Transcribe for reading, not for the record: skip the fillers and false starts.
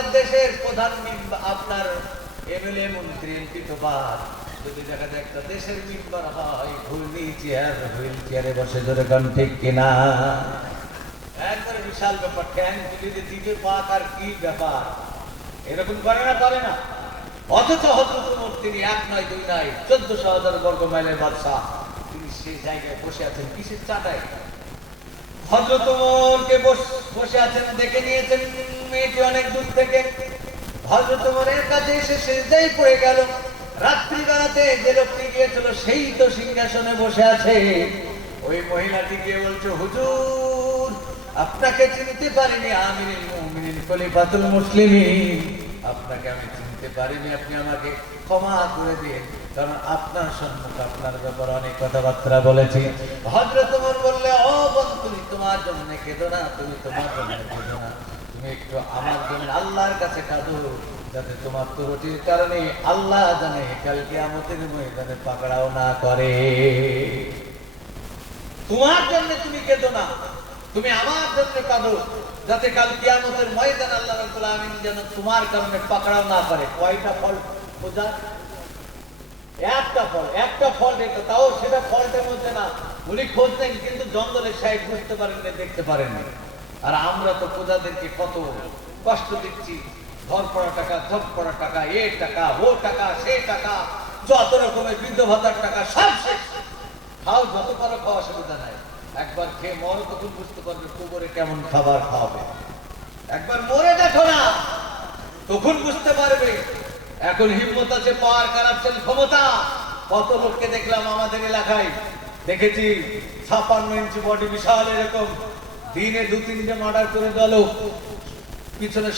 আমাদের দেশের প্রধান আপনার এমএলএ মন্ত্রী এমপি তো বাদ, যদি দেখা যায় একটা দেশের মেম্বার হয় হুইল চেয়ারে বসে, ধরে গান ঠিক কিনা? একবারে বিশাল ব্যাপার, ট্যাঙ্ক তুলে দিবে পাক, আর কি ব্যাপার, এরকম করে না করে না। অথচ হযরত ওমর তিনি 1 নয় 2 নয় 14,000 বর্গ মাইলের বাদশা, তিনি সেই জায়গায় বসে আছেন কিসের চাটায়? হযরত ওমরকে বসে আছেন দেখে নিয়েছেন মেয়েটি অনেক দূর থেকে। হযরত ওমরের কাছে এসে সিজদায় পড়ে গেল। রাত্রি বেলাতে যে লোকটি গিয়েছিল সেই তো সিংহাসনে বসে আছে। ওই মহিলাটি গিয়ে বলছে, হুজুর আপনাকে চিনতে পারিনি, আমিরুল মুমিনিন খলিফাতুল মুসলিমিন, আপনাকে আমি চিনতে পারিনি, আপনি আমাকে ক্ষমা করে দিন, কারণ আপনার সম্মুখে আপনার ব্যাপারে অনেক কথাবার্তা বলেছি। হযরত ওমর বললে, ও বন্ধু তুমি তোমার জন্য কেঁদো না, তুমি তোমার জন্য কেঁদো না, তুমি একটু আমার জন্য আল্লাহর কাছে কাঁদো, যাতে তোমার ত্রুটির কারণে আল্লাহ জানে কাল কিয়ামতের ময়দানে পাকড়াও না করে। তোমার জন্য তুমি কেঁদো না, তুমি আমার জন্য কাঁদো, যাতে কাল কিয়ামতের ময়দানে আল্লাহ রাব্বুল আলামিন যেন তোমার কারণে পাকড়াও না করে। কয়টা ফল বোঝা? একটা ফল এটা, তাও সেটা ফলটার মধ্যে না, উনি খোঁজ নেন কিন্তু জঙ্গলের সাহেব বুঝতে পারেন না, দেখতে পারেন না। আর আমরা তো প্রজাদেরকে কত কষ্ট দিচ্ছি, ধর পড়া টাকা, ধপ পড়া টাকা, এ টাকা, ও টাকা, সে টাকা, যত রকমের বৃদ্ধ ভাতার টাকা সব শেষ। খাও যত পারো, খাওয়া অসুবিধা নাই, একবার খেয়ে মরো তখন বুঝতে পারবে কবরে কেমন খাবার খাওয়াবে। একবার মরে দেখো না, তখন বুঝতে পারবে। এখন হিম্মত আছে, পাওয়ার কারাপশন, ক্ষমতা। কত লোককে দেখলাম আমাদের এলাকায়, দেখেছি 56 ইঞ্চি বডি, বিশাল এরকম, দিনে 2-3টে মার্ডার করে দল, পিছনে